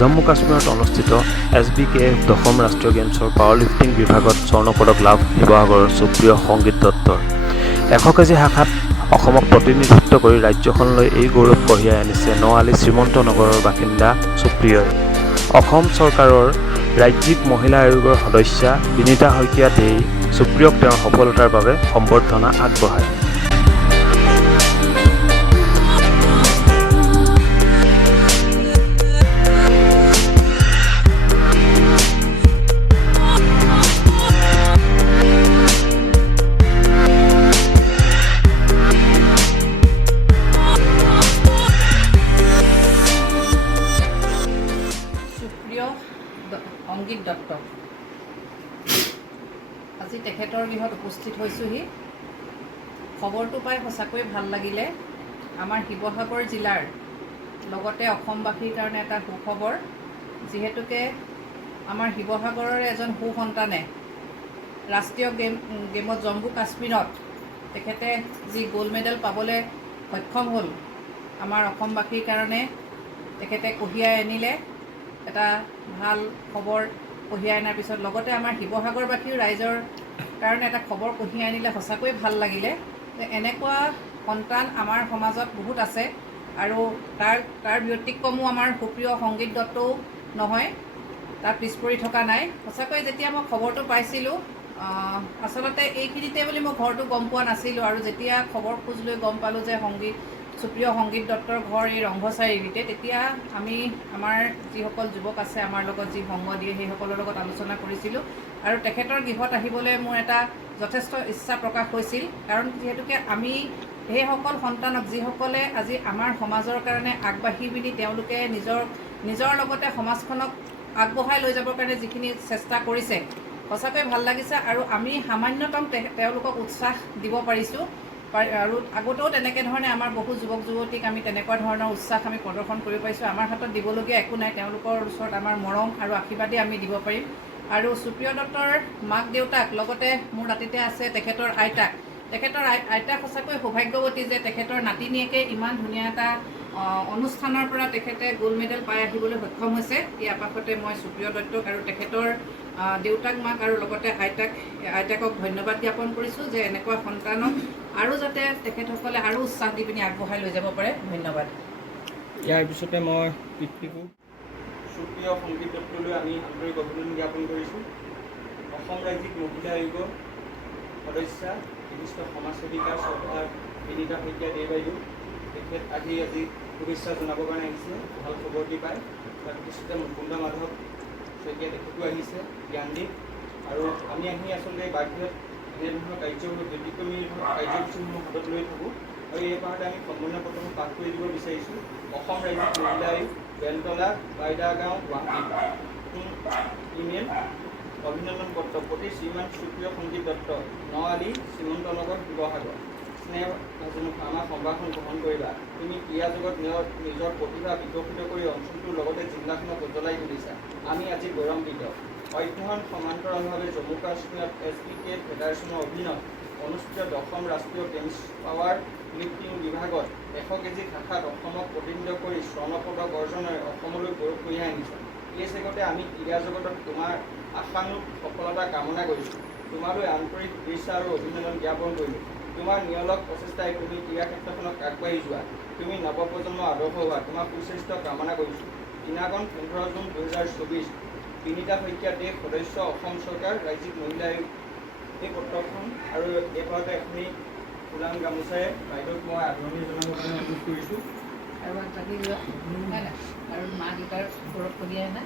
জম্মু কাশ্মীৰত অনুষ্ঠিত SBKF দশম ৰাষ্ট্ৰীয় গেমছৰ পাৱাৰ লিফটিং বিভাগত স্বৰ্ণ পদক লাভ শিৱসাগৰৰ সুপ্ৰিয় সংগীত দত্তৰ। 100 কেজি শাখাত অসমক প্ৰতিনিধিত্ব কৰি ৰাজ্যখনলৈ এই গৌৰৱ কঢ়িয়াই আনিছে নআলি শ্ৰীমন্ত নগৰৰ বাসিন্দা সুপ্ৰিয়ই। অসম চৰকাৰৰ ৰাজ্যিক মহিলা আয়োগৰ সদস্যা বিনীতা শইকীয়া দেই সুপ্ৰিয়ক তেওঁৰ সফলতাৰ বাবে সম্বৰ্ধনা আগবঢ়ায়। অংগিত দত্ত আজি তেখেতৰ গৃহত উপস্থিত হৈছোহি। খবৰটো পাই সঁচাকৈ ভাল লাগিলে। আমাৰ শিৱসাগৰ জিলাৰ লগতে অসমবাসীৰ কাৰণে এটা সুখবৰ, যিহেতুকে আমাৰ শিৱসাগৰৰে এজন সুসন্তানে ৰাষ্ট্ৰীয় গেমত জম্মু কাশ্মীৰত তেখেতে যি গ'ল্ড মেডেল পাবলৈ সক্ষম হ'ল, আমাৰ অসমবাসীৰ কাৰণে তেখেতে কঢ়িয়াই আনিলে এটা ভাল খবৰ। কঢ়িয়াই অনাৰ পিছত লগতে আমাৰ শিৱসাগৰবাসীও ৰাইজৰ কাৰণে এটা খবৰ কঢ়িয়াই আনিলে সঁচাকৈ ভাল লাগিলে। এনেকুৱা সন্তান আমাৰ সমাজত বহুত আছে আৰু তাৰ ব্যতিক্ৰমো আমাৰ সুপ্ৰিয় সংগীত দত্তও নহয়, তাৰ পিছ পৰি থকা নাই। সঁচাকৈ যেতিয়া মই খবৰটো পাইছিলোঁ, আচলতে এইখিনিতে বুলি মই ঘৰটো গম পোৱা নাছিলোঁ, আৰু যেতিয়া খবৰ খোজ লৈ গম পালোঁ যে সুপ্ৰিয় সংগীত দত্তৰ ঘৰ এই ৰংঘ চাৰিআলিতে, তেতিয়া আমি আমাৰ যিসকল যুৱক আছে আমাৰ লগত যি সংগ দিয়ে সেইসকলৰ লগত আলোচনা কৰিছিলোঁ, আৰু তেখেতৰ গৃহত আহিবলৈ মোৰ এটা যথেষ্ট ইচ্ছা প্ৰকাশ হৈছিল। কাৰণ যিহেতুকে আমি সেইসকল সন্তানক যিসকলে আজি আমাৰ সমাজৰ কাৰণে আগবাঢ়ি পিনি তেওঁলোকে নিজৰ লগতে সমাজখনক আগবঢ়াই লৈ যাবৰ কাৰণে যিখিনি চেষ্টা কৰিছে, সঁচাকৈ ভাল লাগিছে। আৰু আমি সামান্যতম তেওঁলোকক উৎসাহ দিব পাৰিছোঁ, আৰু আগতেও তেনেকৈ ধৰণে আমাৰ বহু যুৱক যুৱতীক আমি তেনেকুৱা ধৰণৰ উৎসাহ আমি প্ৰদৰ্শন কৰিব পাৰিছোঁ। আমাৰ হাতত দিবলগীয়া একো নাই, তেওঁলোকৰ ওচৰত আমাৰ মৰম আৰু আশীৰ্বাদেই আমি দিব পাৰিম। আৰু সুপ্ৰিয় দত্তৰ মাক দেউতাক লগতে মোৰ ৰাতিতে আছে তেখেতৰ আইতাক। তেখেতৰ আইতাক সঁচাকৈ সৌভাগ্যৱতী যে তেখেতৰ নাতিনীয়েকে ইমান ধুনীয়া এটা অনুষ্ঠানৰ পৰা তেখেতে গ'ল্ড মেডেল পাই আহিবলৈ সক্ষম হৈছে। এই আপাশতে মই সুপ্ৰিয় দত্তক আৰু তেখেতৰ দেউতাক মাক আৰু লগতে আইতাকক ধন্যবাদ জ্ঞাপন কৰিছোঁ যে এনেকুৱা সন্তানক আৰু যাতে তেখেতসকলে আৰু উৎসাহ দি পিনি আগবঢ়াই লৈ যাব পাৰে। ধন্যবাদ। ইয়াৰ পিছতে মই পিতৃকো সুপ্ৰিয় সংগীত দত্তলৈ আমি আন্তৰিক অভিনন্দন জ্ঞাপন কৰিছোঁ। অসম ৰাজ্যিক মহিলা আয়োগৰ সদস্যা বিশিষ্ট সমাজসেৱিকা শ্ৰদ্ধা বিনীতা শইকীয়া দেই বাইদেউ, তেখেত আজি শুভেচ্ছা জনাবৰ কাৰণে আহিছে ভাল খবৰটি পায়। তাৰ পিছতে মুকুন্দ মাধৱ শইকীয়া তেখেতো আহিছে জ্ঞানদীপ, আৰু আমি আহি আচলতে বাহিৰত এনেধৰণৰ ব্যতিক্ৰমী কাৰ্যসূচীসমূহ হাতত লৈ থাকোঁ। আৰু এই পাহতে আমি সম্বৰ্ধনা পত্ৰখন পাঠ কৰি দিব বিচাৰিছোঁ। অসম ৰাজ্যিক মহিলা আয়োগ, বেলতলা, বাইদাগাঁও, গুৱাহাটী। ইমেইল অভিনন্দন পত্ৰ প্ৰতি শ্ৰীমান সুপ্ৰিয় সংগীত দত্ত, নআলি শ্ৰীমন্ত নগৰ, শিৱসাগৰ। স্নেহ আমাৰ সম্ভাষণ গ্ৰহণ কৰিবা। তুমি ক্ৰীড়া জগত নিজৰ প্ৰতিভা বিকশিত কৰি অঞ্চলটোৰ লগতে জিলাখনক উজ্বলাই তুলিছা। আমি আজি গৌৰৱান্বিত। অধ্যয়ন সমান্তৰালভাৱে জম্মু কাশ্মীৰত SBKF ফেডাৰেশ্যনৰ অধীনত অনুষ্ঠিত দশম ৰাষ্ট্ৰীয় গেমছ পাৱাৰ লিফটিং বিভাগত 100 কেজি শাখাত অসমক প্ৰতিনিধিত্ব কৰি স্বৰ্ণ পদক অৰ্জনেৰে অসমলৈ গৌৰৱ কঢ়িয়াই আনিছে। এই চেগতে আমি ক্ৰীড়া জগতত তোমাৰ আশানুৰূপ সফলতা কামনা কৰিছোঁ। তোমালৈ আন্তৰিক শুভেচ্ছা আৰু অভিনন্দন জ্ঞাপন কৰিলোঁ। তোমাৰ নিয়লক প্ৰচেষ্টাই তুমি ক্ৰীড়া ক্ষেত্ৰখনক আগবাঢ়ি যোৱা, তুমি নৱপ্ৰজন্মৰ আদৰ্শ হোৱা, তোমাৰ সুস্বাস্থ্য কামনা কৰিছোঁ। দিনাগন 15 জুন 2024। বিনীতা শইকীয়া দেশ, সদস্য, অসম চৰকাৰ, ৰাজ্যিক মহিলা আয়োগ। এই পত্ৰখন আৰু এই পাৰতে এখনি ফুলাম গামোচাৰে বাইদেউক মই আদৰণি জনাবৰ কাৰণে অনুৰোধ কৰিছোঁ। আৰু আগবাঢ়ি যোৱা আৰু মা দেউতাৰ গৌৰৱ কঢ়িয়াই আনা।